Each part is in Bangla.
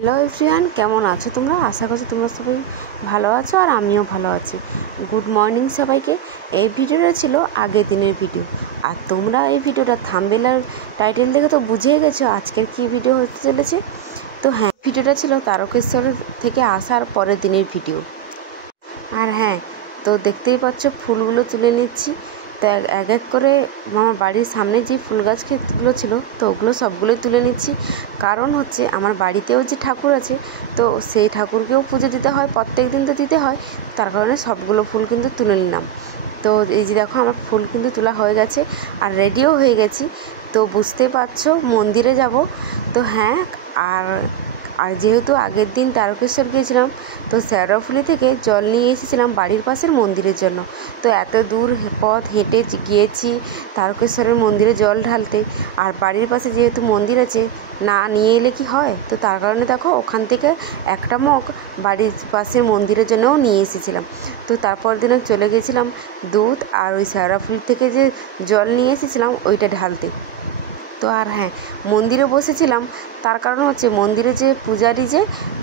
হ্যালো এভরিওয়ান, কেমন আছো তোমরা? আশা করছি তোমরা সবাই ভালো আছো আর আমিও ভালো আছি। গুড মর্নিং সবাইকে। এই ভিডিওটা ছিল আগের দিনের ভিডিও, আর তোমরা এই ভিডিওটা থাম্বনেল আর টাইটেল দেখে তো বুঝেই গেছো আজকের কী ভিডিও হতে চলেছে। তো হ্যাঁ, ভিডিওটা ছিল তারকেশ্বর থেকে আসার পরের দিনের ভিডিও। আর হ্যাঁ, তো দেখতেই পাচ্ছ ফুলগুলো তুলে নিচ্ছি। তো এক এক করে আমার বাড়ির সামনে যে ফুল গাছ ক্ষেতগুলো ছিল তো ওগুলো সবগুলোই তুলে নিচ্ছি। কারণ হচ্ছে আমার বাড়িতেও যে ঠাকুর আছে, তো সেই ঠাকুরকেও পুজো দিতে হয়, প্রত্যেক দিন তো দিতে হয়। তার কারণে সবগুলো ফুল কিন্তু তুলে নিলাম। তো এই যে দেখো, আমার ফুল কিন্তু তোলা হয়ে গেছে আর রেডিও হয়ে গেছি। তো বুঝতেই পারছো মন্দিরে যাব। তো হ্যাঁ, আর আর যেহেতু আগের দিন তারকেশ্বর গিয়েছিলাম, তো শেওড়াফুলি থেকে জল নিয়ে এসেছিলাম বাড়ির পাশের মন্দিরের জন্য। তো এত দূর পথ হেঁটে গিয়েছি তারকেশ্বরের মন্দিরে জল ঢালতে, আর বাড়ির পাশে যেহেতু মন্দির আছে, না নিয়ে এলে কি হয়। তো তার কারণে দেখো ওখান থেকে একটা মগ বাড়ির পাশের মন্দিরের জন্যও নিয়ে এসেছিলাম। তো তারপর দিনে চলে গেছিলাম দুধ আর ওই শেওড়াফুলি থেকে যে জল নিয়ে এসেছিলাম ওইটা ঢালতে। তো আর হ্যাঁ, মন্দিরে বসেছিলাম, তার কারণ হচ্ছে মন্দিরে যে পূজারি যে,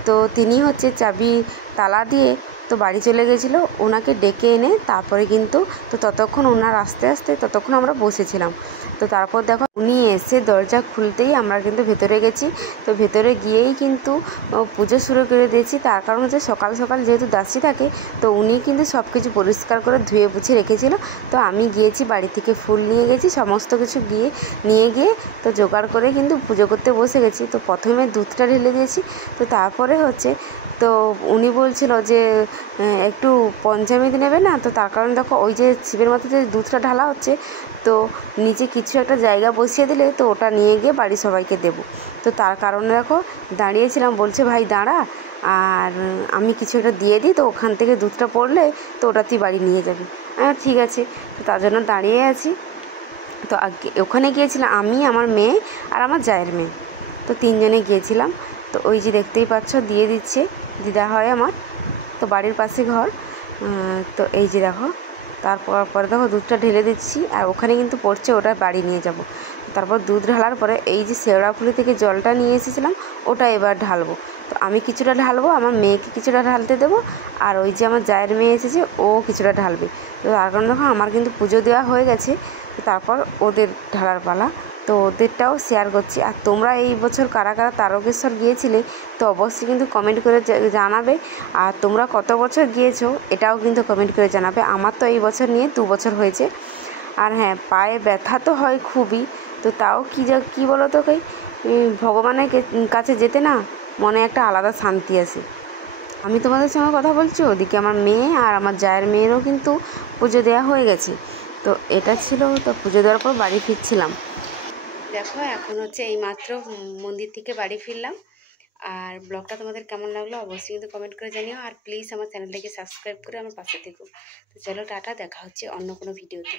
তো তিনি হচ্ছে চাবি তালা দিয়ে তো বাড়ি চলে গেছিলো। ওনাকে ডেকে এনে তারপরে কিন্তু, তো ততক্ষণ ওনার আসতে আসতে ততক্ষণ আমরা বসেছিলাম। তো তারপর দেখো উনি এসে দরজা খুলতেই আমরা কিন্তু ভেতরে গেছি। তো ভেতরে গিয়েই কিন্তু পুজো শুরু করে দিয়েছি। তার কারণ হচ্ছে সকাল সকাল যেহেতু দাসী থাকে, তো উনি কিন্তু সব কিছু পরিষ্কার করে ধুয়ে মুছে রেখেছিল। তো আমি গিয়েছি বাড়ি থেকে ফুল নিয়ে গেছি, সমস্ত কিছু নিয়ে গিয়ে তো জোগাড় করে কিন্তু পুজো করতে বসে গেছি। তো প্রথমে দুধটা ঢেলে দিয়েছি। তো তারপরে হচ্ছে, তো উনি বলছিল যে একটু পঞ্চামৃত নেবে না। তো তার কারণে দেখো ওই যে শিবের মাথায় যে দুধটা ঢালা হচ্ছে, তো নিচে কিছু একটা জায়গা বসিয়ে দিলে তো ওটা নিয়ে গিয়ে বাড়ির সবাইকে দেবো। তো তার কারণে দেখো দাঁড়িয়েছিলাম, বলছে ভাই দাঁড়া, আর আমি কিছু একটা দিয়ে দিই, তো ওখান থেকে দুধটা পড়লে তো ওটা তুই বাড়ি নিয়ে যাবি। ঠিক আছে। তো তার জন্য দাঁড়িয়ে আছি। তো ওখানে গিয়েছিলাম আমি, আমার মেয়ে আর আমার জায়ের মেয়ে, তো তিনজনে গিয়েছিলাম। তো ওই যে দেখতেই পাচ্ছ দিয়ে দিচ্ছে, দিদা হয় আমার, তো বাড়ির পাশে ঘর। তো এই যে দেখো, পরে দেখো দুধটা ঢেলে দিচ্ছি, আর ওখানে কিন্তু পড়ছে ওটা বাড়ি নিয়ে যাব। তারপর দুধ ঢালার পরে এই যে শেওড়াফুলি থেকে জলটা নিয়ে এসেছিলাম ওটা এবার ঢালবো। তো আমি কিছুটা ঢালবো, আমার মেয়েকে কিছুটা ঢালতে দেবো, আর ওই যে আমার জায়ের মেয়ে এসেছে ও কিছুটা ঢালবে। তো তার কারণে দেখো আমার কিন্তু পুজো দেওয়া হয়ে গেছে। তো তারপর ওদের ঢালার পালা, তো ওদেরটাও শেয়ার করছি। আর তোমরা এই বছর কারা কারা তারকেশ্বর গিয়েছিলে তো অবশ্যই কিন্তু কমেন্ট করে জানাবে। আর তোমরা কত বছর গিয়েছো এটাও কিন্তু কমেন্ট করে জানাবে। আমার তো এই বছর নিয়ে 2 বছর হয়েছে। আর হ্যাঁ, পায়ে ব্যথা তো হয় খুবই, তো তাও কী বলো তো, ভগবানের কাছে যেতে না মনে একটা আলাদা শান্তি আসে। আমি তোমাদের সঙ্গে কথা বলছি, ওদিকে আমার মেয়ে আর আমার জায়ের মেয়েরও কিন্তু পুজো দেওয়া হয়ে গেছে। তো এটা ছিল, তো পুজো দেওয়ার পর বাড়ি ফিরছিলাম। দেখো এখন হচ্ছে এইমাত্র মন্দির থেকে বাড়ি ফিরলাম। আর ব্লগটা তোমাদের কেমন লাগলো অবশ্যই কিন্তু কমেন্ট করে জানিও, আর প্লিজ আমার চ্যানেলটাকে সাবস্ক্রাইব করে আমার পাশে থেকো। তো চলো টাটা, দেখা হচ্ছে অন্য কোনো ভিডিওতে।